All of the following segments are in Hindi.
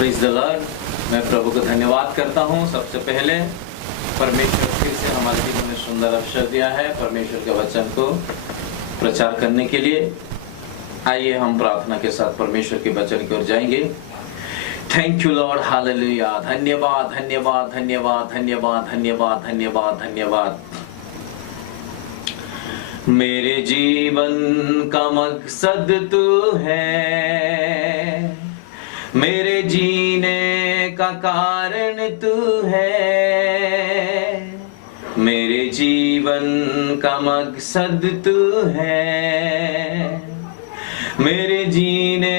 Praise the Lord. मैं प्रभु को धन्यवाद करता हूँ। सबसे पहले परमेश्वर फिर से हमारे जीवन में सुंदर अवसर दिया है परमेश्वर के वचन को प्रचार करने के लिए। आइए हम प्रार्थना के साथ परमेश्वर के वचन की ओर जाएंगे। Thank you Lord, hallelujah. धन्यवाद धन्यवाद धन्यवाद धन्यवाद धन्यवाद धन्यवाद धन्यवाद। मेरे जीवन का मकसद तू है, मेरे जीने का कारण तू है, मेरे जीवन का मकसद तू है, मेरे जीने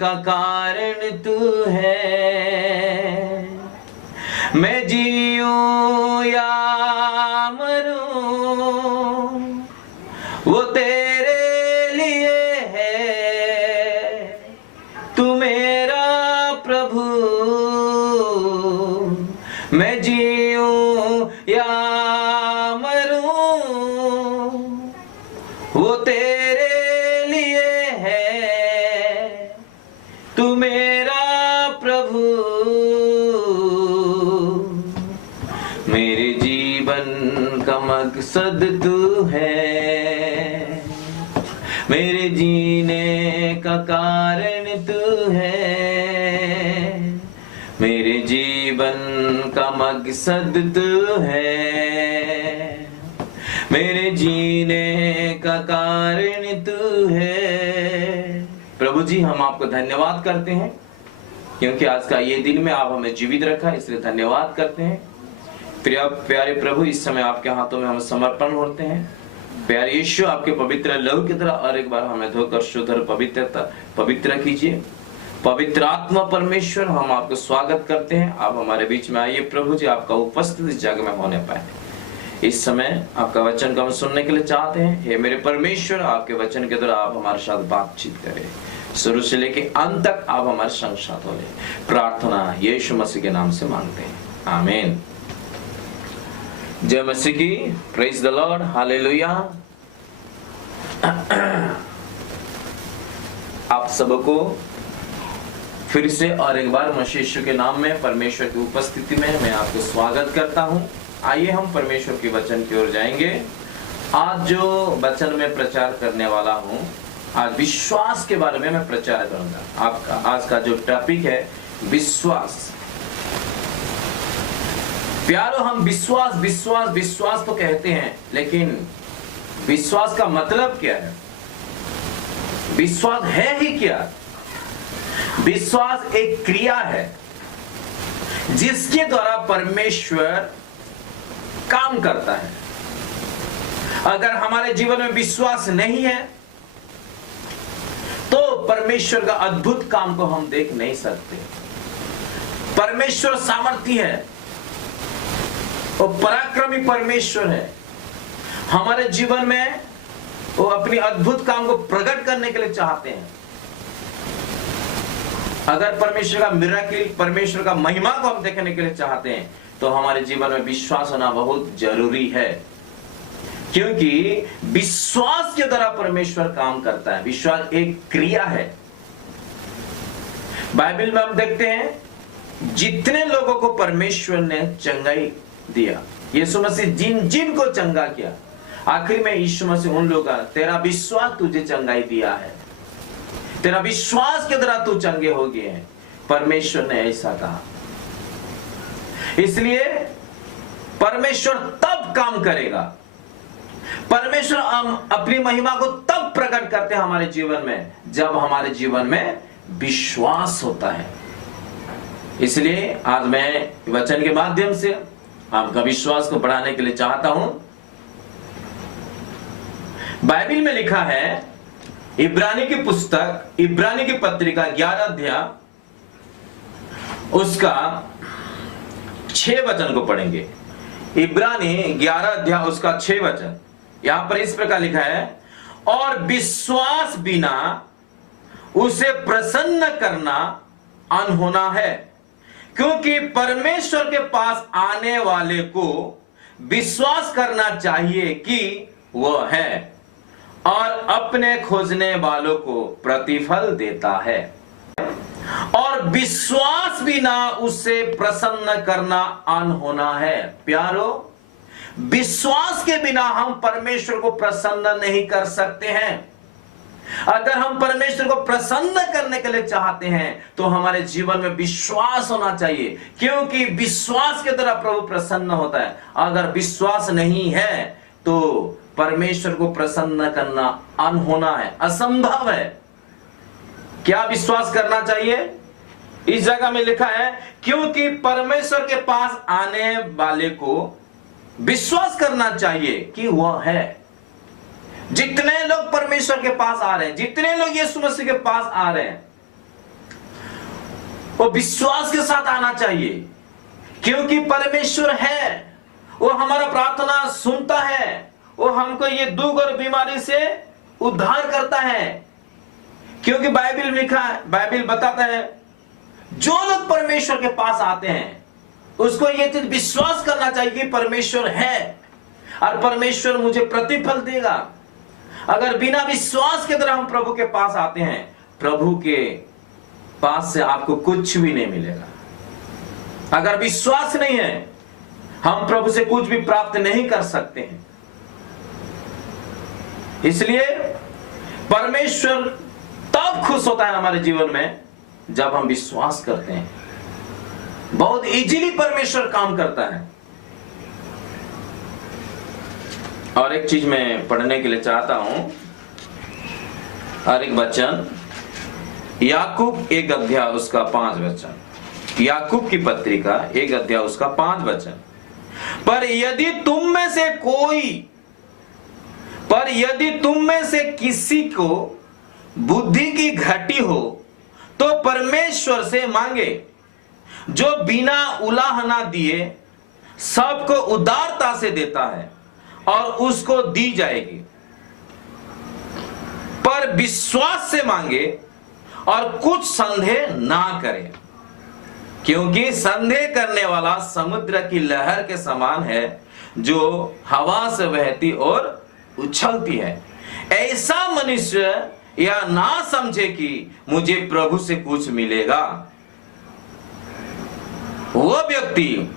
का कारण तू है। मैं जीऊं या मरूं वो तेरे लिए है, तू मेरा प्रभु। मैं जीऊं या मरूं वो तेरे लिए है, तू मेरा प्रभु। मेरे जीवन का मकसद तू है, मेरे जीने का कारण तू है, मेरे जीवन का मकसद तू है, मेरे जीने का कारण तू है। प्रभु जी, हम आपको धन्यवाद करते हैं क्योंकि आज का ये दिन में आप हमें जीवित रखा, इसलिए धन्यवाद करते हैं। प्यारे प्रभु, इस समय आपके हाथों में हम समर्पण होते हैं। प्यारे यीशु, आपके पवित्र लहू की तरह और एक बार हमें धोकर शुद्ध और पवित्र कीजिए। पवित्र आत्मा परमेश्वर, हम आपको स्वागत करते हैं। आप हमारे बीच में आइए प्रभु जी, आपका उपस्थित इस जगह में होने पाए। इस समय आपका वचन को हम सुनने के लिए चाहते हैं। हे मेरे परमेश्वर, आपके वचन के द्वारा आप हमारे साथ बातचीत करें। शुरू से लेके अंत तक आप हमारे संग साथ हो। प्रार्थना यीशु मसीह के नाम से मांगते हैं, आमीन। जय मसीह की। Praise the Lord, hallelujah. आप सबको फिर से और एक बार मसीह यीशु के नाम में परमेश्वर की उपस्थिति में मैं आपको स्वागत करता हूं। आइए हम परमेश्वर के वचन की ओर जाएंगे। आज जो वचन में प्रचार करने वाला हूं, आज विश्वास के बारे में मैं प्रचार करूंगा। आपका आज का जो टॉपिक है विश्वास। प्यारो, हम विश्वास विश्वास विश्वास तो कहते हैं, लेकिन विश्वास का मतलब क्या है? विश्वास है ही क्या? विश्वास एक क्रिया है जिसके द्वारा परमेश्वर काम करता है। अगर हमारे जीवन में विश्वास नहीं है तो परमेश्वर का अद्भुत काम को हम देख नहीं सकते। परमेश्वर सामर्थी है, वो पराक्रमी परमेश्वर है। हमारे जीवन में वो अपनी अद्भुत काम को प्रकट करने के लिए चाहते हैं। अगर परमेश्वर का मिरेकल, परमेश्वर का महिमा को हम देखने के लिए चाहते हैं तो हमारे जीवन में विश्वास होना बहुत जरूरी है, क्योंकि विश्वास के द्वारा परमेश्वर काम करता है। विश्वास एक क्रिया है। बाइबल में हम देखते हैं जितने लोगों को परमेश्वर ने चंगाई दिया, यीशु मसीह जिन जिन को चंगा किया, आखिर में यीशु मसीह उन लोगों का, तेरा विश्वास तुझे चंगाई दिया है, तेरा विश्वास के द्वारा तू चंगे हो गए हैं। परमेश्वर ने ऐसा कहा। इसलिए परमेश्वर तब काम करेगा, परमेश्वर हम अपनी महिमा को तब प्रकट करते हैं हमारे जीवन में जब हमारे जीवन में विश्वास होता है। इसलिए आज मैं वचन के माध्यम से आपका विश्वास को बढ़ाने के लिए चाहता हूं। बाइबल में लिखा है, इब्रानी की पुस्तक, इब्रानी की पत्रिका 11 अध्याय उसका 6 वचन को पढ़ेंगे। इब्रानी 11 अध्याय उसका 6 वचन यहां पर इस प्रकार लिखा है, और विश्वास बिना उसे प्रसन्न करना अनहोना है, क्योंकि परमेश्वर के पास आने वाले को विश्वास करना चाहिए कि वह है और अपने खोजने वालों को प्रतिफल देता है। और और विश्वास बिना उसे प्रसन्न करना अनहोना है। प्यारो, विश्वास के बिना हम परमेश्वर को प्रसन्न नहीं कर सकते हैं। अगर हम परमेश्वर को प्रसन्न करने के लिए चाहते हैं तो हमारे जीवन में विश्वास होना चाहिए, क्योंकि विश्वास के द्वारा प्रभु प्रसन्न होता है। अगर विश्वास नहीं है तो परमेश्वर को प्रसन्न करना अनहोना है, असंभव है। क्या विश्वास करना चाहिए? इस जगह में लिखा है, क्योंकि परमेश्वर के पास आने वाले को विश्वास करना चाहिए कि वह है। जितने लोग परमेश्वर के पास आ रहे हैं, जितने लोग यीशु मसीह के पास आ रहे हैं, वो विश्वास के साथ आना चाहिए, क्योंकि परमेश्वर है। वो हमारा प्रार्थना सुनता है, वो हमको ये दुख और बीमारी से उद्धार करता है। क्योंकि बाइबल लिखा है, बाइबल बताता है, जो लोग परमेश्वर के पास आते हैं उसको ये चीज विश्वास करना चाहिए कि परमेश्वर है और परमेश्वर मुझे प्रतिफल देगा। अगर बिना विश्वास के द्वारा हम प्रभु के पास आते हैं, प्रभु के पास से आपको कुछ भी नहीं मिलेगा। अगर विश्वास नहीं है, हम प्रभु से कुछ भी प्राप्त नहीं कर सकते हैं। इसलिए परमेश्वर तब खुश होता है हमारे जीवन में जब हम विश्वास करते हैं। बहुत इजीली परमेश्वर काम करता है। और एक चीज मैं पढ़ने के लिए चाहता हूं, और एक वचन, याकूब 1 अध्याय उसका 5 वचन। याकूब की पत्रिका 1 अध्याय उसका 5 वचन। पर यदि तुम में से किसी को बुद्धि की घटी हो तो परमेश्वर से मांगे, जो बिना उलाहना दिए सबको उदारता से देता है और उसको दी जाएगी। पर विश्वास से मांगे और कुछ संदेह ना करे, क्योंकि संदेह करने वाला समुद्र की लहर के समान है, जो हवा से बहती और उछलती है। ऐसा मनुष्य यह ना समझे कि मुझे प्रभु से कुछ मिलेगा। वह व्यक्ति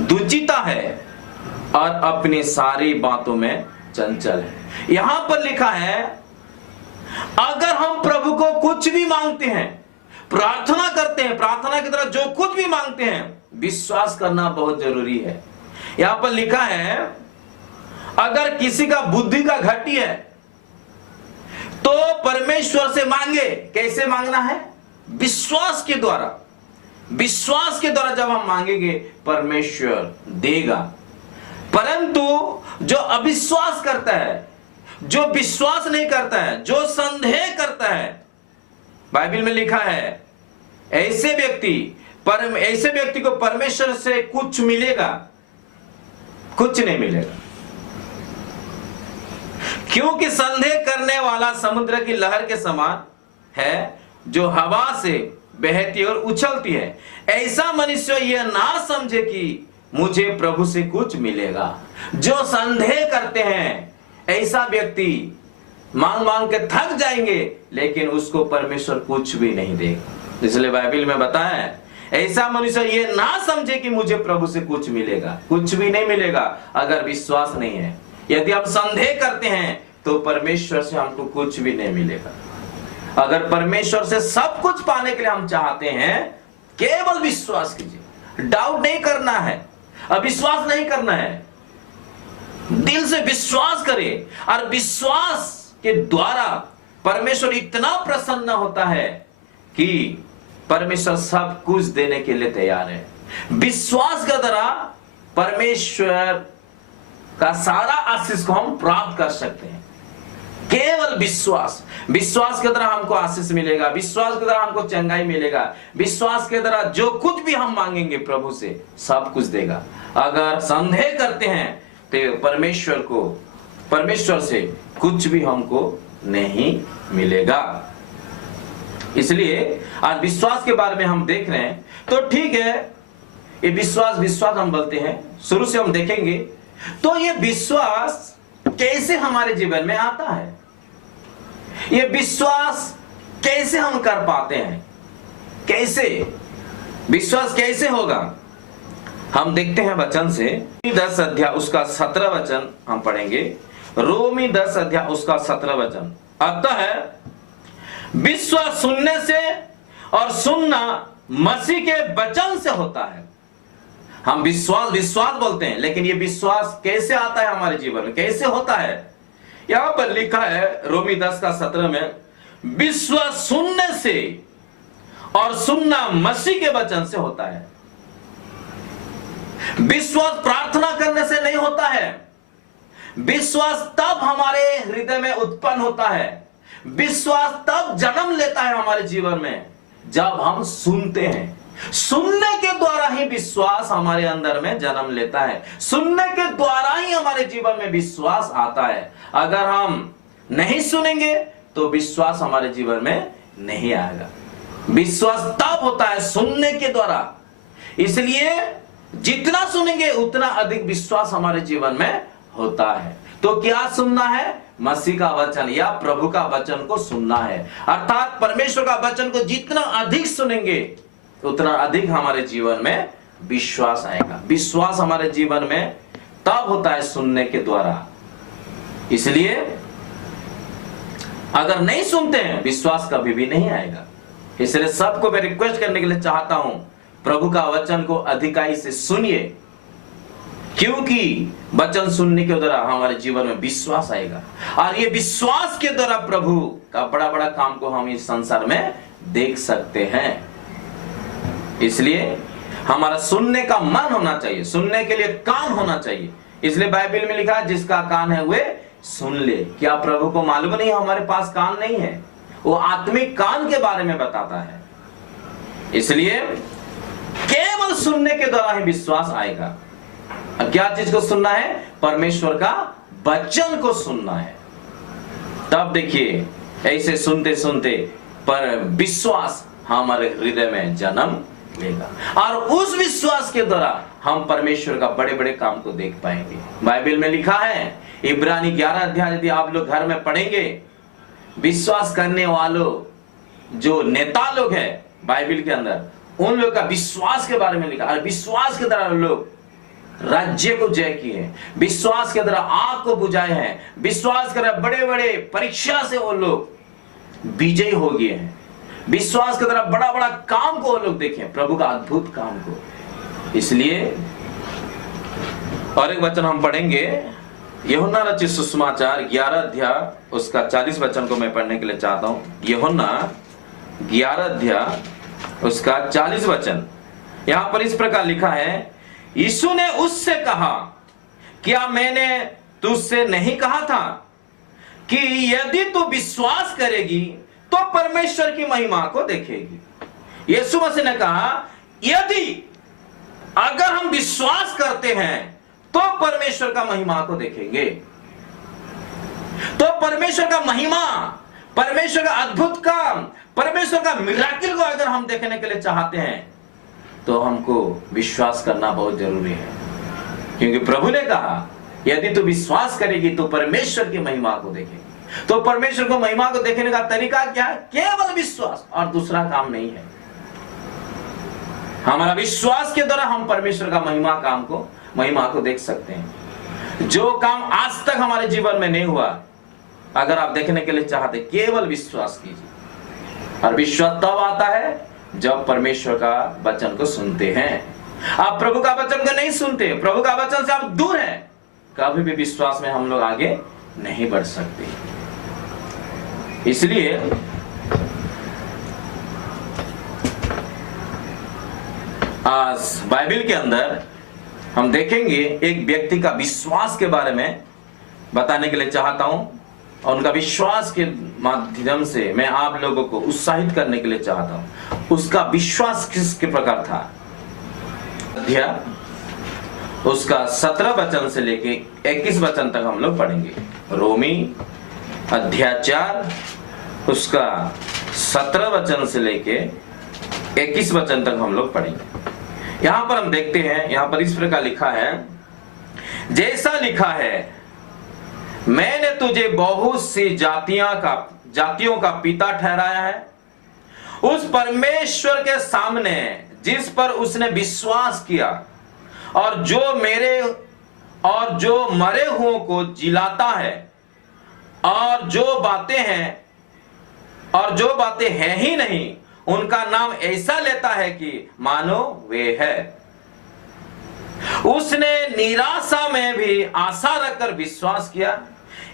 दुचिता है और अपनी सारी बातों में चंचल है। यहां पर लिखा है, अगर हम प्रभु को कुछ भी मांगते हैं, प्रार्थना करते हैं, प्रार्थना की तरह जो कुछ भी मांगते हैं, विश्वास करना बहुत जरूरी है। यहां पर लिखा है, अगर किसी का बुद्धि का घटी है तो परमेश्वर से मांगे। कैसे मांगना है? विश्वास के द्वारा। विश्वास के द्वारा जब हम मांगेंगे परमेश्वर देगा। परंतु जो अविश्वास करता है, जो विश्वास नहीं करता है, जो संदेह करता है, बाइबल में लिखा है, ऐसे व्यक्ति को परमेश्वर से कुछ मिलेगा? कुछ नहीं मिलेगा। क्योंकि संदेह करने वाला समुद्र की लहर के समान है, जो हवा से बहती और उछलती है। ऐसा मनुष्य यह ना समझे कि मुझे प्रभु से कुछ मिलेगा। जो संदेह करते हैं, ऐसा व्यक्ति मांग मांग के थक जाएंगे, लेकिन उसको परमेश्वर कुछ भी नहीं देगा। इसलिए बाइबल में बताया है, ऐसा मनुष्य ये ना समझे कि मुझे प्रभु से कुछ मिलेगा। कुछ भी नहीं मिलेगा अगर विश्वास नहीं है। यदि हम संदेह करते हैं तो परमेश्वर से हमको कुछ भी नहीं मिलेगा। अगर परमेश्वर से सब कुछ पाने के लिए हम चाहते हैं, केवल विश्वास कीजिए। डाउट नहीं करना है, अविश्वास नहीं करना है, दिल से विश्वास करें। और विश्वास के द्वारा परमेश्वर इतना प्रसन्न होता है कि परमेश्वर सब कुछ देने के लिए तैयार है। विश्वास के द्वारा परमेश्वर का सारा आशीष को हम प्राप्त कर सकते हैं। केवल विश्वास के द्वारा हमको आशीष मिलेगा। विश्वास के द्वारा हमको चंगाई मिलेगा। विश्वास के द्वारा जो कुछ भी हम मांगेंगे प्रभु से, सब कुछ देगा। अगर संदेह करते हैं तो परमेश्वर से कुछ भी हमको नहीं मिलेगा। इसलिए आज विश्वास के बारे में हम देख रहे हैं, तो ठीक है, ये विश्वास हम बोलते हैं, शुरू से हम देखेंगे। तो ये विश्वास कैसे हमारे जीवन में आता है, ये विश्वास कैसे हम कर पाते हैं, कैसे विश्वास कैसे होगा? हम देखते हैं वचन से 10 अध्याय उसका 17 वचन हम पढ़ेंगे। रोमी 10 अध्याय उसका 17 वचन। अतः विश्वास सुनने से और सुनना मसीह के वचन से होता है। हम विश्वास बोलते हैं, लेकिन ये विश्वास कैसे आता है हमारे जीवन में, कैसे होता है? यहां पर लिखा है रोमी 10 का 17 में, विश्वास सुनने से और सुनना मसीह के वचन से होता है। विश्वास प्रार्थना करने से नहीं होता है। विश्वास तब हमारे हृदय में उत्पन्न होता है, विश्वास तब जन्म लेता है हमारे जीवन में जब हम सुनते हैं। सुनने के द्वारा ही विश्वास हमारे अंदर में जन्म लेता है। सुनने के द्वारा ही हमारे जीवन में विश्वास आता है। अगर हम नहीं सुनेंगे तो विश्वास हमारे जीवन में नहीं आएगा। विश्वास तब होता है सुनने के द्वारा। इसलिए जितना सुनेंगे उतना अधिक विश्वास हमारे जीवन में होता है। तो क्या सुनना है? मसीह का वचन या प्रभु का वचन को सुनना है। अर्थात परमेश्वर का वचन को जितना अधिक सुनेंगे उतना अधिक हमारे जीवन में विश्वास आएगा। विश्वास हमारे जीवन में तब होता है सुनने के द्वारा। इसलिए अगर नहीं सुनते हैं विश्वास कभी भी नहीं आएगा। इसलिए सबको मैं रिक्वेस्ट करने के लिए चाहता हूं, प्रभु का वचन को अधिकाई से सुनिए, क्योंकि वचन सुनने के द्वारा हमारे जीवन में विश्वास आएगा और ये विश्वास के द्वारा प्रभु का बड़ा बड़ा काम को हम इस संसार में देख सकते हैं। इसलिए हमारा सुनने का मन होना चाहिए, सुनने के लिए कान होना चाहिए। इसलिए बाइबल में लिखा है जिसका कान है वे सुन ले। क्या प्रभु को मालूम नहीं हमारे पास कान नहीं है? वो आत्मिक कान के बारे में बताता है। इसलिए केवल सुनने के द्वारा ही विश्वास आएगा। क्या चीज को सुनना है? परमेश्वर का वचन को सुनना है। तब देखिए ऐसे सुनते सुनते पर विश्वास हमारे हृदय में जन्म लेगा और उस विश्वास के द्वारा हम परमेश्वर का बड़े बड़े काम को देख पाएंगे। बाइबल में लिखा है इब्रानी 11 अध्याय यदि आप लोग घर में पढ़ेंगे, विश्वास करने वालों जो नेता लोग हैं बाइबल के अंदर, उन लोग का विश्वास के बारे में लिखा और विश्वास के द्वारा लोग राज्य को जय किए, विश्वास के द्वारा आग को बुझाए हैं, विश्वास के द्वारा बड़े बड़े परीक्षा से वो लोग विजयी हो गए हैं, विश्वास के द्वारा बड़ा बड़ा काम को वो लोग देखे, प्रभु का अद्भुत काम को। इसलिए और एक वचन हम पढ़ेंगे, यूहन्ना रचित सुसमाचार 11 अध्याय उसका 40 वचन को मैं पढ़ने के लिए चाहता हूं। यूहन्ना 11 अध्याय उसका 40 वचन। यहां पर इस प्रकार लिखा है, यीशु ने उससे कहा, क्या मैंने तुझसे नहीं कहा था कि यदि तू विश्वास करेगी तो परमेश्वर की महिमा को देखेगी? यीशु मसीह ने कहा यदि अगर हम विश्वास करते हैं तो परमेश्वर का महिमा को देखेंगे। तो परमेश्वर का महिमा, परमेश्वर का अद्भुत काम, परमेश्वर का मिराकिल को अगर हम देखने के लिए चाहते हैं तो हमको विश्वास करना बहुत जरूरी है। क्योंकि प्रभु ने कहा यदि तू विश्वास करेगी तो परमेश्वर की महिमा को देखेगी। तो परमेश्वर को महिमा को देखने का तरीका क्या है? केवल विश्वास और दूसरा काम नहीं है। हमारा विश्वास के द्वारा हम परमेश्वर का महिमा को देख सकते हैं। जो काम आज तक हमारे जीवन में नहीं हुआ, अगर आप देखने के लिए चाहते, केवल विश्वास कीजिए। और विश्वास तब आता है जब परमेश्वर का वचन को सुनते हैं। आप प्रभु का वचन को नहीं सुनते, प्रभु का वचन से आप दूर हैं, कभी भी विश्वास में हम लोग आगे नहीं बढ़ सकते। इसलिए आज बाइबल के अंदर हम देखेंगे एक व्यक्ति का विश्वास के बारे में बताने के लिए चाहता हूं और उनका विश्वास के माध्यम से मैं आप लोगों को उत्साहित करने के लिए चाहता हूं। उसका विश्वास किस प्रकार था? अध्याय उसका 17 वचन से लेके 21 वचन तक हम लोग पढ़ेंगे। रोमी अध्याय 4 उसका 17 वचन से लेके 21 वचन तक हम लोग पढ़ेंगे। यहां पर हम देखते हैं, यहां पर इस प्रकार लिखा है, जैसा लिखा है, मैंने तुझे बहुत सी जातियों का पिता ठहराया है, उस परमेश्वर के सामने जिस पर उसने विश्वास किया और जो मरे हुओं को जिलाता है और जो बातें हैं ही नहीं, उनका नाम ऐसा लेता है कि मानो वे है। उसने निराशा में भी आशा रखकर विश्वास किया,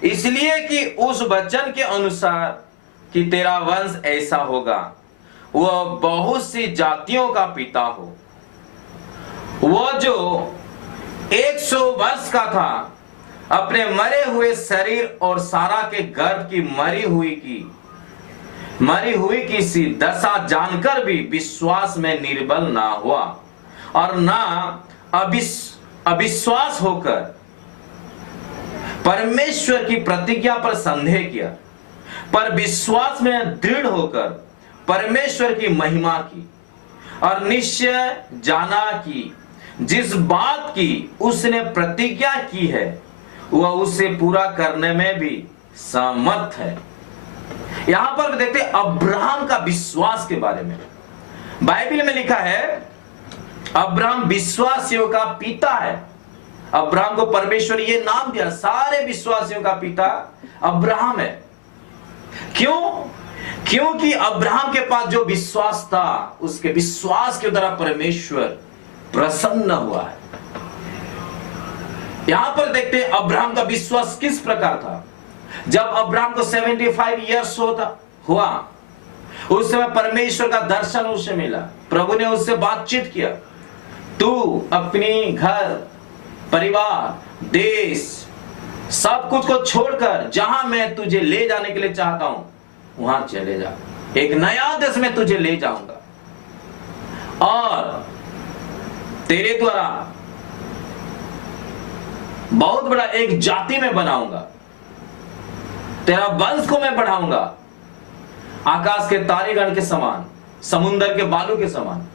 इसलिए कि उस वचन के अनुसार कि तेरा वंश ऐसा होगा, वह बहुत सी जातियों का पिता हो। वह जो 100 वर्ष का था, अपने मरे हुए शरीर और सारा के गर्भ की मरी हुई की सी दशा जानकर भी विश्वास में निर्बल ना हुआ और ना अविश्वास होकर परमेश्वर की प्रतिज्ञा पर संदेह किया, पर विश्वास में दृढ़ होकर परमेश्वर की महिमा की और निश्चय जाना कि जिस बात की उसने प्रतिज्ञा की है वह उसे पूरा करने में भी समर्थ है। यहां पर देखते हैं अब्राहम का विश्वास के बारे में। बाइबल में लिखा है अब्राहम विश्वासियों का पिता है। अब्राहम को परमेश्वर ये नाम दिया, सारे विश्वासियों का पिता अब्राहम है। क्यों? क्योंकि अब्राहम के पास जो विश्वास था, उसके विश्वास के द्वारा परमेश्वर प्रसन्न हुआ है। यहां पर देखते हैं अब्राहम का विश्वास किस प्रकार था। जब अब्राहम को 75 इयर्स हुआ, उस समय परमेश्वर का दर्शन उसे मिला। प्रभु ने उससे बातचीत किया, तू अपनी घर परिवार देश सब कुछ को छोड़कर जहां मैं तुझे ले जाने के लिए चाहता हूं वहां चले जा। एक नया देश में तुझे ले जाऊंगा और तेरे द्वारा बहुत बड़ा एक जाति में बनाऊंगा, तेरा वंश को मैं बढ़ाऊंगा आकाश के तारेगण के समान, समुद्र के बालू के समान।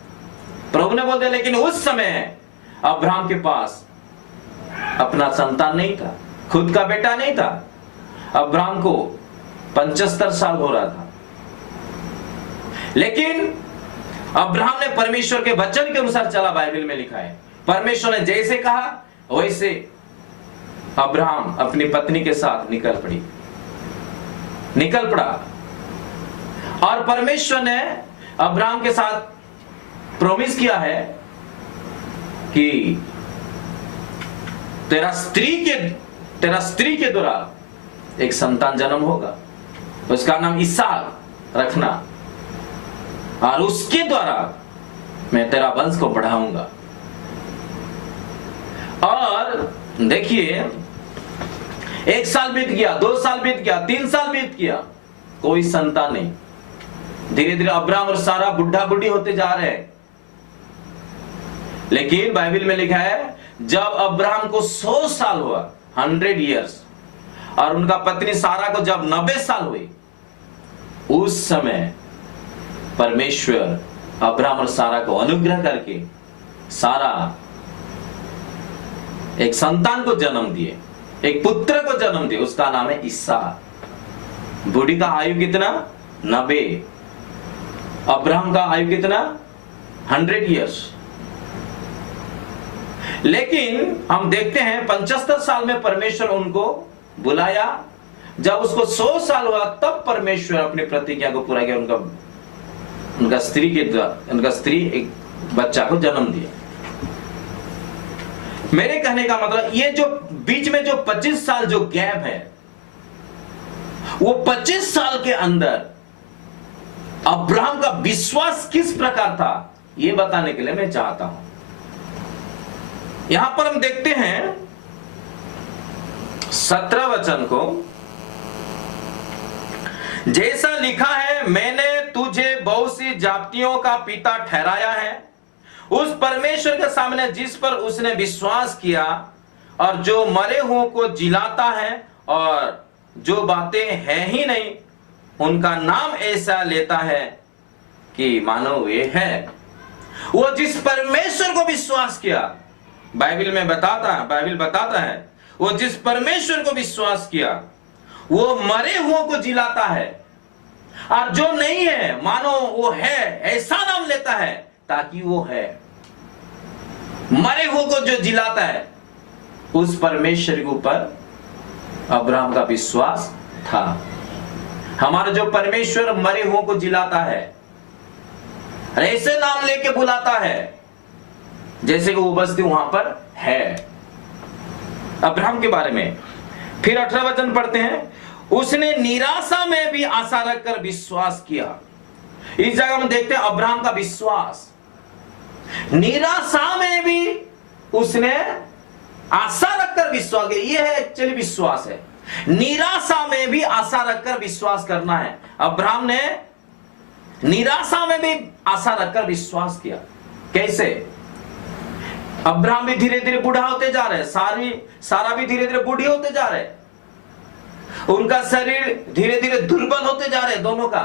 प्रभु ने बोल दिया। लेकिन उस समय अब्राहम के पास अपना संतान नहीं था, खुद का बेटा नहीं था। अब्राहम को 75 साल हो रहा था। लेकिन अब्राहम ने परमेश्वर के वचन के अनुसार चला। बाइबल में लिखा है परमेश्वर ने जैसे कहा वैसे अब्राहम अपनी पत्नी के साथ निकल पड़ा और परमेश्वर ने अब्राहम के साथ प्रॉमिस किया है कि तेरा स्त्री के द्वारा एक संतान जन्म होगा, उसका नाम इसहाक रखना और उसके द्वारा मैं तेरा वंश को बढ़ाऊंगा। और देखिए 1 साल बीत गया, 2 साल बीत गया, 3 साल बीत गया, कोई संतान नहीं। धीरे धीरे अब्राहम और सारा बुढ़ा बुढ़ी होते जा रहे हैं। लेकिन बाइबल में लिखा है जब अब्राहम को 100 साल हुआ, 100 इयर्स, और उनका पत्नी सारा को जब 90 साल हुई, उस समय परमेश्वर अब्राहम और सारा को अनुग्रह करके सारा एक संतान को जन्म दिए, एक पुत्र को जन्म दिए। उसका नाम है इसहाक। बूढ़ी का आयु कितना? 90। अब्राहम का आयु कितना? 100 इयर्स। लेकिन हम देखते हैं 75 साल में परमेश्वर उनको बुलाया। जब उसको 100 साल हुआ तब परमेश्वर अपनी प्रतिज्ञा को पूरा किया। उनका स्त्री एक बच्चा को जन्म दिया। मेरे कहने का मतलब ये जो बीच में जो 25 साल जो गैप है, वो 25 साल के अंदर अब्राहम का विश्वास किस प्रकार था, ये बताने के लिए मैं चाहता हूं। यहां पर हम देखते हैं 17 वचन को, जैसा लिखा है मैंने तुझे बहुत सी जातियों का पिता ठहराया है। उस परमेश्वर के सामने जिस पर उसने विश्वास किया और जो मरे हुओं को जिलाता है और जो बातें हैं ही नहीं, उनका नाम ऐसा लेता है कि मानो वे है। वो जिस परमेश्वर को विश्वास किया, बाइबल बताता है वो जिस परमेश्वर को विश्वास किया वो मरे हुओं को जिलाता है और जो नहीं है मानो वो है ऐसा नाम लेता है ताकि वो है। मरे हुए को जो जिलाता है, उस परमेश्वर के ऊपर अब्राहम का विश्वास था। हमारा जो परमेश्वर मरे हुए को जिलाता है, ऐसे नाम लेके बुलाता है जैसे कि वो बस्ती वहां पर है। अब्राहम के बारे में फिर 18 वचन पढ़ते हैं, उसने निराशा में भी आशा रखकर विश्वास किया। इस जगह हम देखते हैं अब्राहम का विश्वास, निराशा में भी उसने आशा रखकर विश्वास किया। यह है एक्चुअली विश्वास है, निराशा में भी आशा रखकर विश्वास करना है। अब्राहम ने निराशा में भी आशा रखकर विश्वास किया। कैसे? अब्राहम भी धीरे धीरे बूढ़ा होते जा रहे, सारा भी धीरे धीरे बूढ़ी होते जा रहे, उनका शरीर धीरे धीरे दुर्बल होते जा रहे, दोनों का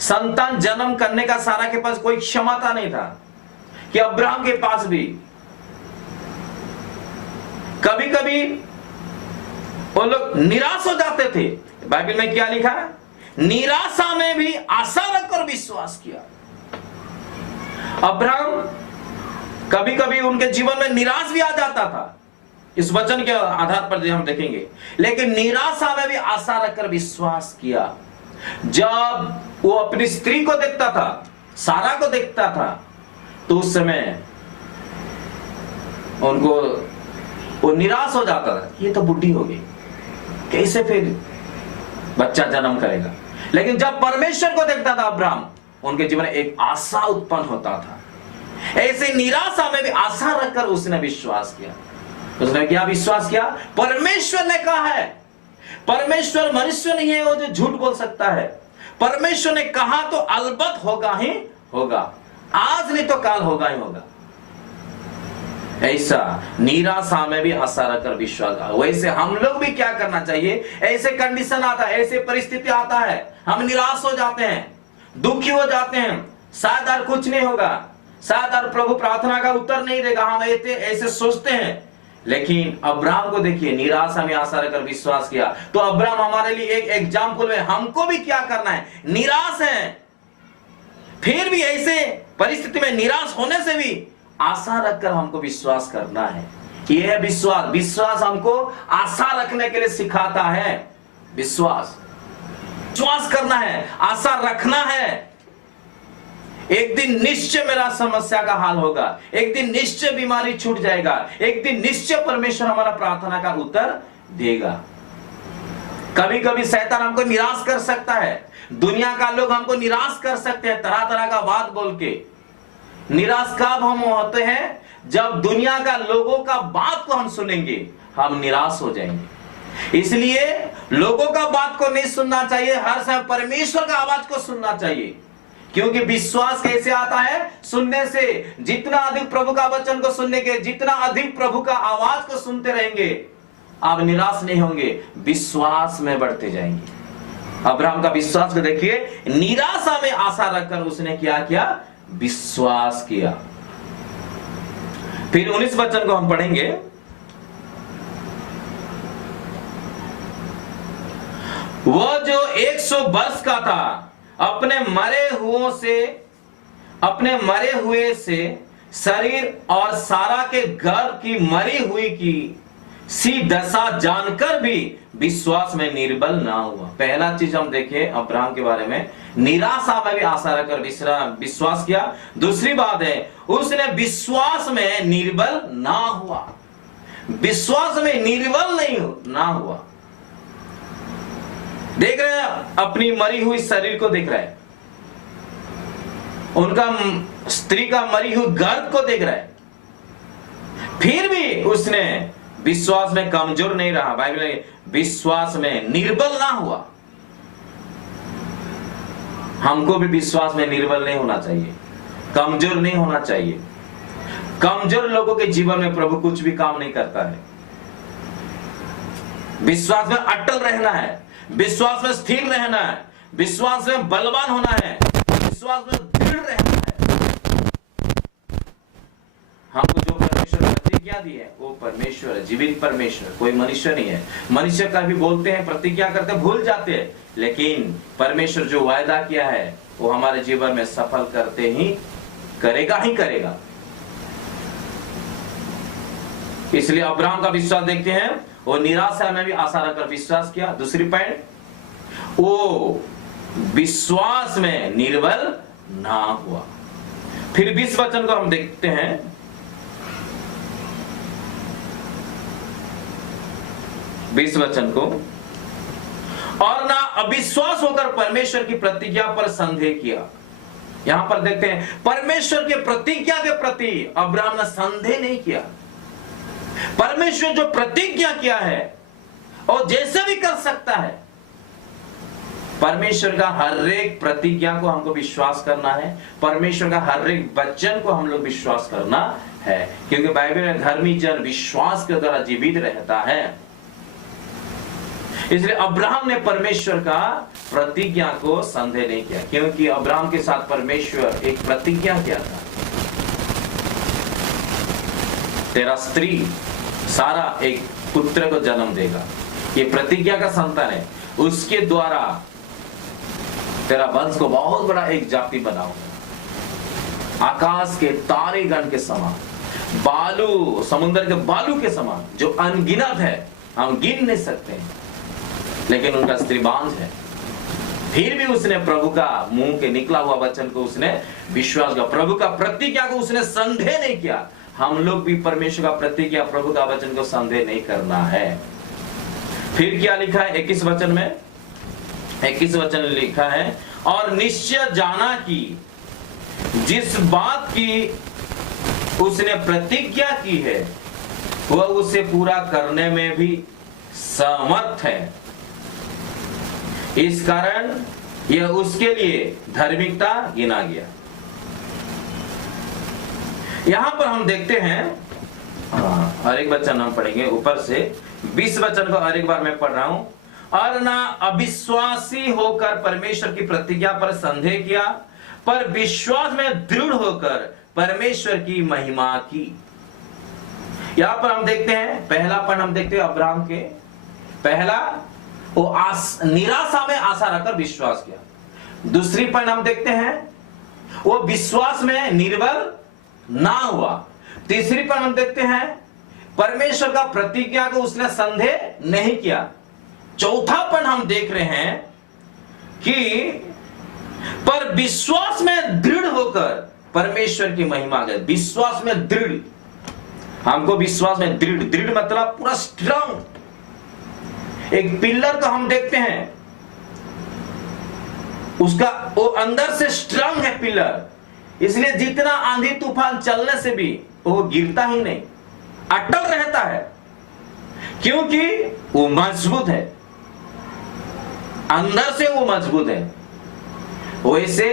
संतान जन्म करने का सारा के पास कोई क्षमता नहीं था कि अब्राहम के पास भी कभी कभी वो लोग निराश हो जाते थे। बाइबल में क्या लिखा है? निराशा में भी आशा रखकर विश्वास किया। अब्राहम कभी कभी उनके जीवन में निराश भी आ जाता था, इस वचन के आधार पर हम देखेंगे, लेकिन निराशा में भी आशा रखकर विश्वास किया। जब वो अपनी स्त्री को देखता था, सारा को देखता था, तो उस समय उनको वो निराश हो जाता था, ये तो बुढ़ी हो गई, कैसे फिर बच्चा जन्म करेगा। लेकिन जब परमेश्वर को देखता था अब्राहम, उनके जीवन में एक आशा उत्पन्न होता था। ऐसे निराशा में भी आशा रखकर उसने विश्वास किया। उसने क्या विश्वास किया? परमेश्वर ने कहा है। परमेश्वर मनुष्य नहीं है वो जो झूठ बोल सकता है। परमेश्वर ने कहा तो अलबत्त होगा ही होगा, आज नहीं तो काल होगा ही होगा। ऐसा निराशा में भी आशा रखकर विश्वास। वैसे हम लोग भी क्या करना चाहिए? ऐसे कंडीशन आता है, ऐसे परिस्थिति आता है, हम निराश हो जाते हैं, दुखी हो जाते हैं, शायद और कुछ नहीं होगा, शायद और प्रभु प्रार्थना का उत्तर नहीं देगा, हम ऐसे सोचते हैं। लेकिन अब्राहम को देखिए, निराशा में आशा रखकर विश्वास किया। तो अब्राहम हमारे लिए एक एग्जाम्पल है। हमको भी क्या करना है? निराश है, फिर भी ऐसे परिस्थिति में निराश होने से भी आशा रखकर हमको विश्वास करना है। यह है विश्वास। विश्वास हमको आशा रखने के लिए सिखाता है। विश्वास करना है, आशा रखना है। एक दिन निश्चय मेरा समस्या का हाल होगा, एक दिन निश्चय बीमारी छूट जाएगा, एक दिन निश्चय परमेश्वर हमारा प्रार्थना का उत्तर देगा। कभी कभी शैतान हमको निराश कर सकता है, दुनिया का लोग हमको निराश कर सकते हैं तरह तरह का बात बोल के। निराश कब हम होते हैं? जब दुनिया का लोगों का बात को हम सुनेंगे, हम निराश हो जाएंगे। इसलिए लोगों का बात को नहीं सुनना चाहिए, हर समय परमेश्वर का आवाज को सुनना चाहिए। क्योंकि विश्वास कैसे आता है? सुनने से। जितना अधिक प्रभु का वचन को सुनने के, जितना अधिक प्रभु का आवाज को सुनते रहेंगे, आप निराश नहीं होंगे, विश्वास में बढ़ते जाएंगे। अब्राहम का विश्वास को देखिए, निराशा में आशा रखकर उसने क्या किया? विश्वास किया। फिर 19 वचन को हम पढ़ेंगे। वह जो 100 वर्ष का था, अपने मरे हुए से शरीर और सारा के घर की मरी हुई की सी दशा जानकर भी विश्वास में निर्बल ना हुआ। पहला चीज हम देखें अब्राहम के बारे में, निराशा में भी आशा रखकर विश्वास किया। दूसरी बात है, उसने विश्वास में निर्बल ना हुआ। विश्वास में निर्बल ना हुआ। देख रहे हैं, अपनी मरी हुई शरीर को देख रहा है, उनका स्त्री का मरी हुई गर्भ को देख रहा है, फिर भी उसने विश्वास में कमजोर नहीं रहा। बाइबल में विश्वास में निर्बल ना हुआ। हमको भी विश्वास में निर्बल नहीं होना चाहिए, कमजोर नहीं होना चाहिए। कमजोर लोगों के जीवन में प्रभु कुछ भी काम नहीं करता है। विश्वास में अटल रहना है, विश्वास में स्थिर रहना है, विश्वास में बलवान होना है, विश्वास में दृढ़ रहना है। हमको जो परमेश्वर ने प्रतिज्ञा दी है वो परमेश्वर है, जीवित परमेश्वर, कोई मनुष्य नहीं है। मनुष्य का भी बोलते हैं, प्रतिज्ञा करते भूल जाते हैं, लेकिन परमेश्वर जो वायदा किया है वो हमारे जीवन में सफल करते ही करेगा। इसलिए अब्राहम का विश्वास देखते हैं, वो निराशा में भी आशा रखकर विश्वास किया। दूसरी पॉइंट, वो विश्वास में निर्बल ना हुआ। फिर 20 वचन को हम देखते हैं। बीस वचन को, और ना अविश्वास होकर परमेश्वर की प्रतिज्ञा पर संदेह किया। यहां पर देखते हैं परमेश्वर के प्रतिज्ञा के प्रति अब्राहम ने संदेह नहीं किया। परमेश्वर जो प्रतिज्ञा किया है और जैसे भी कर सकता है, परमेश्वर का हर एक प्रतिज्ञा को हमको विश्वास करना है। परमेश्वर का हर एक वचन को हम लोग विश्वास करना है, क्योंकि बाइबल में धर्मी जन विश्वास के द्वारा जीवित रहता है। इसलिए अब्राहम ने परमेश्वर का प्रतिज्ञा को संदेह नहीं किया, क्योंकि अब्राहम के साथ परमेश्वर एक प्रतिज्ञा किया था। तेरा स्त्री सारा एक पुत्र को जन्म देगा, ये प्रतिज्ञा का संतान है, उसके द्वारा तेरा वंश को बहुत बड़ा एक जाति बनाऊंगा। आकाश के तारेगण के समान, बालू, समुद्र के बालू के समान, जो अनगिनत है, हम गिन नहीं सकते हैं, लेकिन उनका स्त्रीबांझ है। फिर भी उसने प्रभु का मुंह के निकला हुआ वचन को उसने विश्वास किया, प्रभु का प्रतिज्ञा को उसने संदेह नहीं किया। हम लोग भी परमेश्वर का प्रतिज्ञा, प्रभु का वचन को संदेह नहीं करना है। फिर क्या लिखा है 21 वचन में? 21 वचन लिखा है, और निश्चय जाना कि जिस बात की उसने प्रतिज्ञा की है वह उसे पूरा करने में भी समर्थ है, इस कारण यह उसके लिए धार्मिकता गिना गया। यहां पर हम देखते हैं, हर एक वचन हम पढ़ेंगे ऊपर से। 20 वचन को हर एक बार मैं पढ़ रहा हूं। और ना अविश्वासी होकर परमेश्वर की प्रतिज्ञा पर संदेह किया, पर विश्वास में दृढ़ होकर परमेश्वर की महिमा की। यहां पर हम देखते हैं, पहला पॉइंट हम देखते हैं अब्राहम के, पहला वो निराशा में आशा रखकर विश्वास किया। दूसरी पॉइंट हम देखते हैं, वो विश्वास में निर्बल ना हुआ। तीसरी पॉइंट हम देखते हैं, परमेश्वर का प्रतिज्ञा को उसने संदेह नहीं किया। चौथा पॉइंट हम देख रहे हैं कि पर विश्वास में दृढ़ होकर परमेश्वर की महिमा गए। विश्वास में दृढ़, हमको विश्वास में दृढ़, दृढ़ मतलब पूरा स्ट्रांग। एक पिलर को हम देखते हैं, उसका वो अंदर से स्ट्रांग है पिलर, इसलिए जितना आंधी तूफान चलने से भी वो गिरता ही नहीं, अटल रहता है, क्योंकि वो मजबूत है, अंदर से वो मजबूत है। वैसे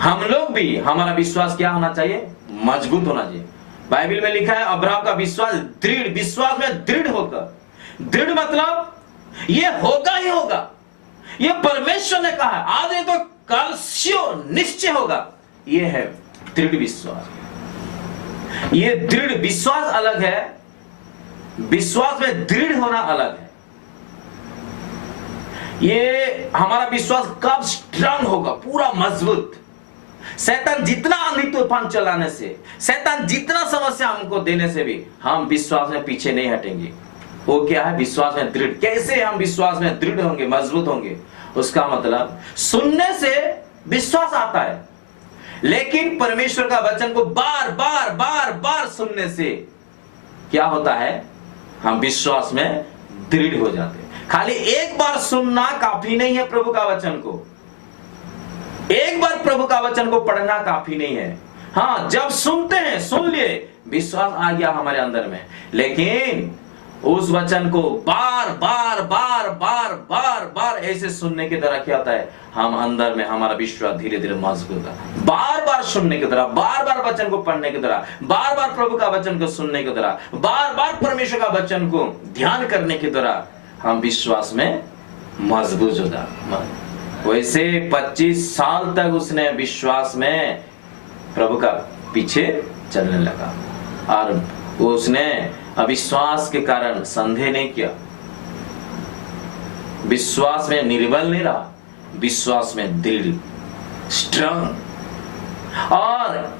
हम लोग भी, हमारा विश्वास क्या होना चाहिए? मजबूत होना चाहिए। बाइबल में लिखा है अब्राहम का विश्वास दृढ़, विश्वास में दृढ़ होकर। दृढ़ मतलब ये होगा ही होगा, ये परमेश्वर ने कहा है, आज नहीं तो कल श्योर निश्चय होगा, ये है दृढ़ विश्वास। ये दृढ़ विश्वास अलग है, विश्वास में दृढ़ होना अलग है। ये हमारा विश्वास कब स्ट्रांग होगा? पूरा मजबूत। शैतान जितना आंधी तूफान चलाने से, शैतान जितना समस्या हमको देने से भी हम विश्वास में पीछे नहीं हटेंगे। वो क्या है? विश्वास में दृढ़। कैसे हम विश्वास में दृढ़ होंगे, मजबूत होंगे? उसका मतलब सुनने से विश्वास आता है, लेकिन परमेश्वर का वचन को बार बार बार बार सुनने से क्या होता है? हम विश्वास में दृढ़ हो जाते हैं। खाली एक बार सुनना काफी नहीं है प्रभु का वचन को, एक बार प्रभु का वचन को पढ़ना काफी नहीं है। हाँ, जब सुनते हैं, सुन लिए, विश्वास आ गया हमारे अंदर में, लेकिन उस वचन को बार बार बार बार बार बार ऐसे सुनने के द्वारा क्या होता है? हम अंदर में हमारा विश्वास धीरे धीरे मजबूत होता है। बार बार सुनने के द्वारा, बार बार वचन को पढ़ने के द्वारा, बार बार प्रभु का वचन को सुनने के द्वारा, बार बार परमेश्वर का वचन को ध्यान करने के द्वारा हम विश्वास में मजबूत होता। वैसे 25 साल तक उसने विश्वास में प्रभु का पीछे चलने लगा, और उसने अविश्वास के कारण संदेह नहीं किया, विश्वास में निर्बल नहीं रहा, विश्वास में दृढ़, स्ट्रांग, और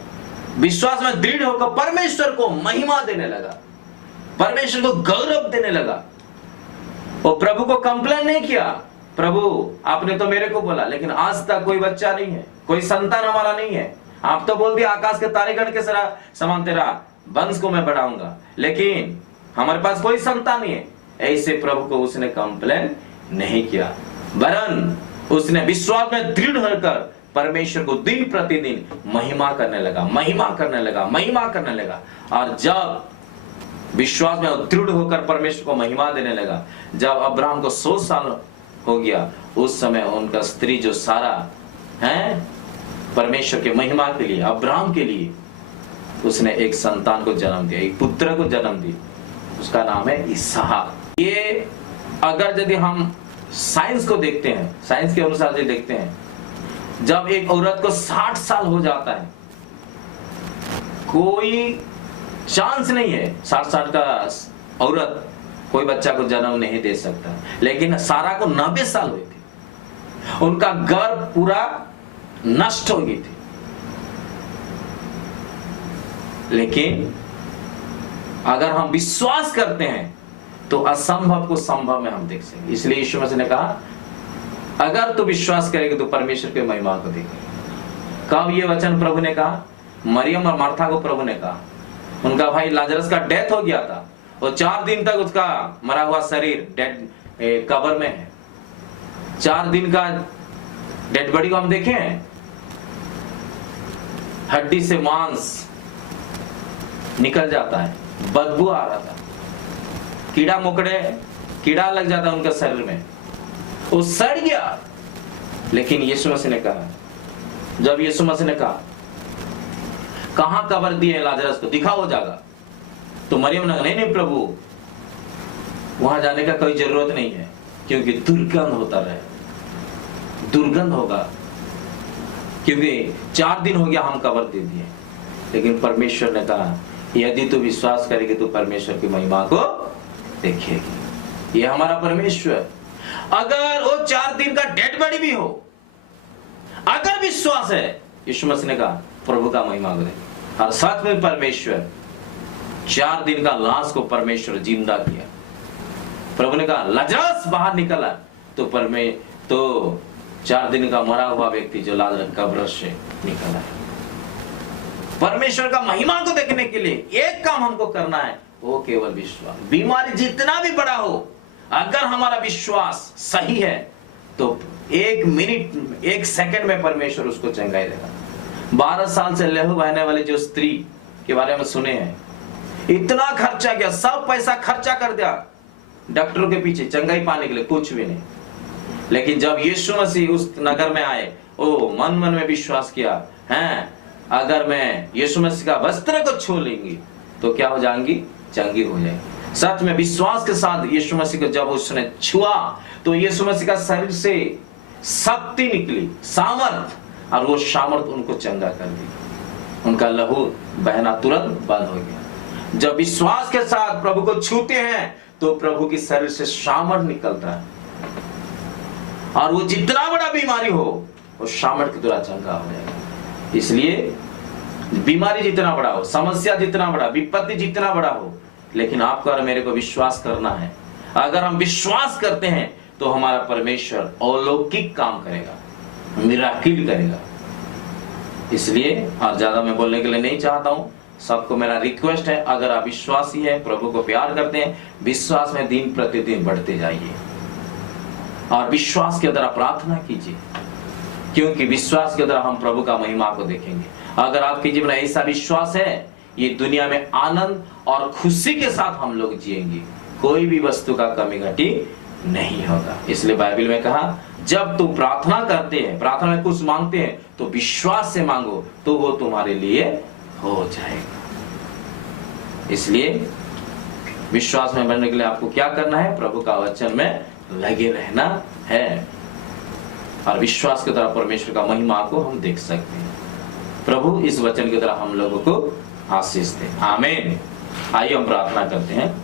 विश्वास में दृढ़ होकर परमेश्वर को महिमा देने लगा, परमेश्वर को गौरव देने लगा। वो प्रभु को कंप्लेन नहीं किया, प्रभु आपने तो मेरे को बोला लेकिन आज तक कोई बच्चा नहीं है, कोई संतान हमारा नहीं है। आप तो बोल दिया आकाश के तारेगण के समान तेरा वंश को मैं बढ़ाऊंगा, लेकिन हमारे पास कोई संतान नहीं है। ऐसे प्रभु को उसने कंप्लेन नहीं किया, वरन उसने विश्वास में दृढ़ होकर परमेश्वर को दिन प्रतिदिन महिमा करने लगा, महिमा करने लगा, महिमा करने लगा। और जब विश्वास में दृढ़ होकर परमेश्वर को महिमा देने लगा, जब अब्राहम को 100 साल हो गया, उस समय उनका स्त्री जो सारा है परमेश्वर के महिमा के लिए, अब्राहम के लिए उसने एक संतान को जन्म दिया, एक पुत्र को जन्म दिया, उसका नाम है इसहाक। ये अगर यदि हम साइंस को देखते हैं, साइंस के अनुसार यदि देखते हैं, जब एक औरत को 60 साल हो जाता है, कोई चांस नहीं है 60 साल का औरत कोई बच्चा को जन्म नहीं दे सकता। लेकिन सारा को 90 साल हुए थे, उनका गर्भ पूरा नष्ट हो गई थी, लेकिन अगर हम विश्वास करते हैं तो असंभव को संभव में हम देख सकेंगे। इसलिए यीशु मसीह ने कहा अगर तू विश्वास करेगा तो परमेश्वर के महिमा को देखेगा। कब ये वचन प्रभु ने कहा? मरियम और मार्था को प्रभु ने कहा। उनका भाई लाजरस का डेथ हो गया था और 4 दिन तक उसका मरा हुआ शरीर डेड कब्र में है। 4 दिन का डेड बॉडी को हम देखे हैं, हड्डी से मांस निकल जाता है, बदबू आ रहा था, कीड़ा मकोड़े कीड़ा लग जाता है उनके शरीर में, वो सड़ गया। लेकिन यीशु मसीह ने कहा, जब यीशु मसीह ने कहा कहां कब्र दिए लाजरस को, दिखा हो जाएगा, तो मरियम ने नहीं नहीं प्रभु वहां जाने का कोई जरूरत नहीं है, क्योंकि दुर्गंध होता रहे, दुर्गंध होगा, क्योंकि 4 दिन हो गया हम कब्र दे दिए। लेकिन परमेश्वर ने कहा यदि तू विश्वास करेगी तो परमेश्वर की महिमा को देखेगी। ये हमारा परमेश्वर, अगर वो 4 दिन का डेड बॉडी भी हो, अगर विश्वास है, यीशु मसीह ने कहा प्रभु का महिमा करेगी। और सच में परमेश्वर 4 दिन का लाश को परमेश्वर जिंदा किया। प्रभु ने कहा लाजरस बाहर निकला, तो 4 दिन का मरा हुआ व्यक्ति जो लाजरस कब्र से निकला है। परमेश्वर का महिमा को देखने के लिए एक काम हमको करना है, वो केवल विश्वास। बीमारी जितना भी बड़ा हो, अगर हमारा विश्वास सही है तो 1 मिनट 1 सेकंड में परमेश्वर उसको चंगाई देगा। 12 साल से लहू बहने वाली जो स्त्री के बारे में सुने हैं, इतना खर्चा किया, सब पैसा खर्चा कर दिया डॉक्टरों के पीछे चंगाई पाने के लिए, कुछ भी नहीं। लेकिन जब यीशु मसीह उस नगर में आए, ओ मन मन में विश्वास किया है अगर मैं यीशु मसीह का वस्त्र को छू लेंगी तो क्या हो जाएंगी? चंगी हो जाएगी। सच में विश्वास के साथ यीशु मसीह को जब उसने छुआ तो यीशु मसीह का शरीर से शक्ति निकली, सामर्थ, और वो सामर्थ उनको चंगा कर दी। उनका लहू बहना तुरंत बंद हो गया। जब विश्वास के साथ प्रभु को छूते हैं तो प्रभु की शरीर से सामर्थ निकलता है, और वो जितना बड़ा बीमारी हो वो सामर्थ की तरह चंगा हो जाएगा। इसलिए बीमारी जितना बड़ा हो, समस्या जितना बड़ा, विपत्ति जितना बड़ा हो, लेकिन आपको और मेरे को विश्वास करना है। अगर हम विश्वास करते हैं तो हमारा परमेश्वर अलौकिक काम करेगा, मिराकिल करेगा। इसलिए और ज्यादा मैं बोलने के लिए नहीं चाहता हूं। सबको मेरा रिक्वेस्ट है, अगर आप विश्वासी हैं, प्रभु को प्यार करते हैं, विश्वास में दिन प्रतिदिन बढ़ते जाइए और विश्वास के द्वारा प्रार्थना कीजिए, क्योंकि विश्वास के द्वारा हम प्रभु का महिमा को देखेंगे। अगर आपके जीवन में ऐसा विश्वास है, ये दुनिया में आनंद और खुशी के साथ हम लोग जिएंगे, कोई भी वस्तु का कमी घटी नहीं होगा। इसलिए बाइबल में कहा जब तुम प्रार्थना करते हैं, प्रार्थना में कुछ मांगते हैं तो विश्वास से मांगो तो वो तुम्हारे लिए हो जाएगा। इसलिए विश्वास में बढ़ने के लिए आपको क्या करना है? प्रभु का वचन में लगे रहना है, और विश्वास के द्वारा परमेश्वर का महिमा को हम देख सकते हैं। प्रभु इस वचन के द्वारा हम लोगों को आशीष दे। आमीन। आइए हम प्रार्थना करते हैं।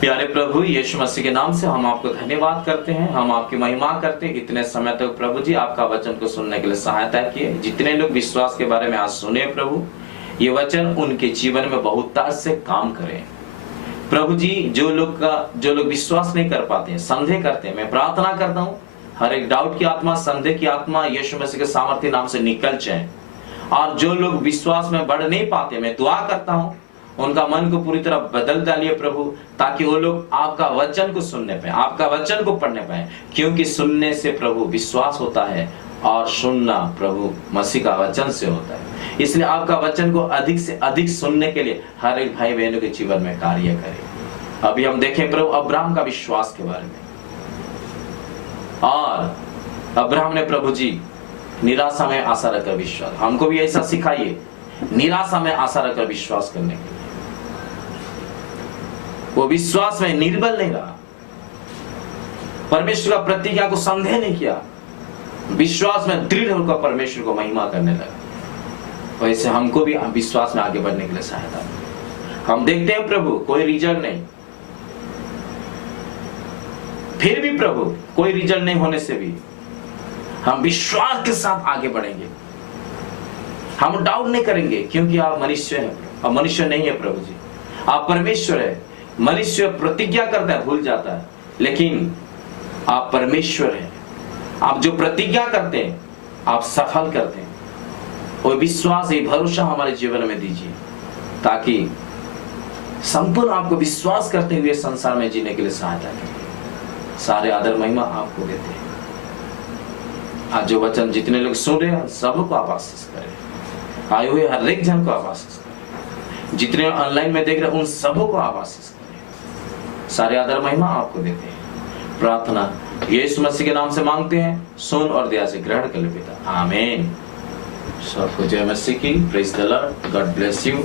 प्यारे प्रभु यीशु मसीह के नाम से हम आपको धन्यवाद करते हैं, हम आपकी महिमा करते हैं। इतने समय तक प्रभु जी आपका वचन को सुनने के लिए सहायता किए। जितने लोग विश्वास के बारे में आज सुने प्रभु, ये वचन उनके जीवन में बहुतायत से काम करें प्रभु जी। जो लोग विश्वास नहीं कर पाते हैं, संदेह करते हैं, मैं प्रार्थना करता हूँ हर एक डाउट की आत्मा, संदेह की आत्मा यीशु मसीह के सामर्थ्य नाम से निकल जाए। और जो लोग विश्वास में बढ़ नहीं पाते, मैं दुआ करता हूँ उनका मन को पूरी तरह बदल डालिए प्रभु, ताकि वो लोग आपका वचन को सुनने पाए, आपका वचन को पढ़ने पाए। क्योंकि सुनने से प्रभु विश्वास होता है और सुनना प्रभु मसीह का वचन से होता है। इसलिए आपका वचन को अधिक से अधिक सुनने के लिए हर एक भाई बहनों के जीवन में कार्य करें। अभी हम देखें प्रभु अब्राहम का विश्वास के बारे में, और अब्राहम ने प्रभु जी निराशा में आशा रखकर विश्वास, हमको भी ऐसा सिखाइए, निराशा में आशा रखकर विश्वास करने के लिए। वो विश्वास में निर्बल नहीं रहा, परमेश्वर का प्रतिज्ञा को संदेह नहीं किया, विश्वास में दृढ़ होकर परमेश्वर को महिमा करने लगा। वैसे हमको भी विश्वास में आगे बढ़ने के लिए सहायता। हम देखते हैं प्रभु कोई रिजल्ट नहीं, फिर भी प्रभु कोई रिजल्ट नहीं होने से भी हम विश्वास के साथ आगे बढ़ेंगे। हम डाउट नहीं करेंगे, क्योंकि आप मनुष्य हैं, आप मनुष्य नहीं है प्रभु जी, आप परमेश्वर है। मनुष्य प्रतिज्ञा करता है, भूल जाता है, लेकिन आप परमेश्वर हैं। आप जो प्रतिज्ञा करते हैं आप सफल करते हैं। और विश्वास, ये भरोसा हमारे जीवन में दीजिए, ताकि संपूर्ण आपको विश्वास करते हुए संसार में जीने के लिए सहायता करें। सारे आदर महिमा आपको देते हैं। आज जो वचन जितने लोग सुन रहे हैं सबको आप आशीष करें, आए हुए हर एक जन को आप आशीष करें, जितने ऑनलाइन में देख रहे हैं उन सबों को आप आशीष करें। सारे आदर महिमा आपको देते हैं। प्रार्थना यीशु मसीह के नाम से मांगते हैं, सुन और दया से ग्रहण कर ले पिता, आमीन। सबको जय मसीह की। Praise the Lord, God bless you.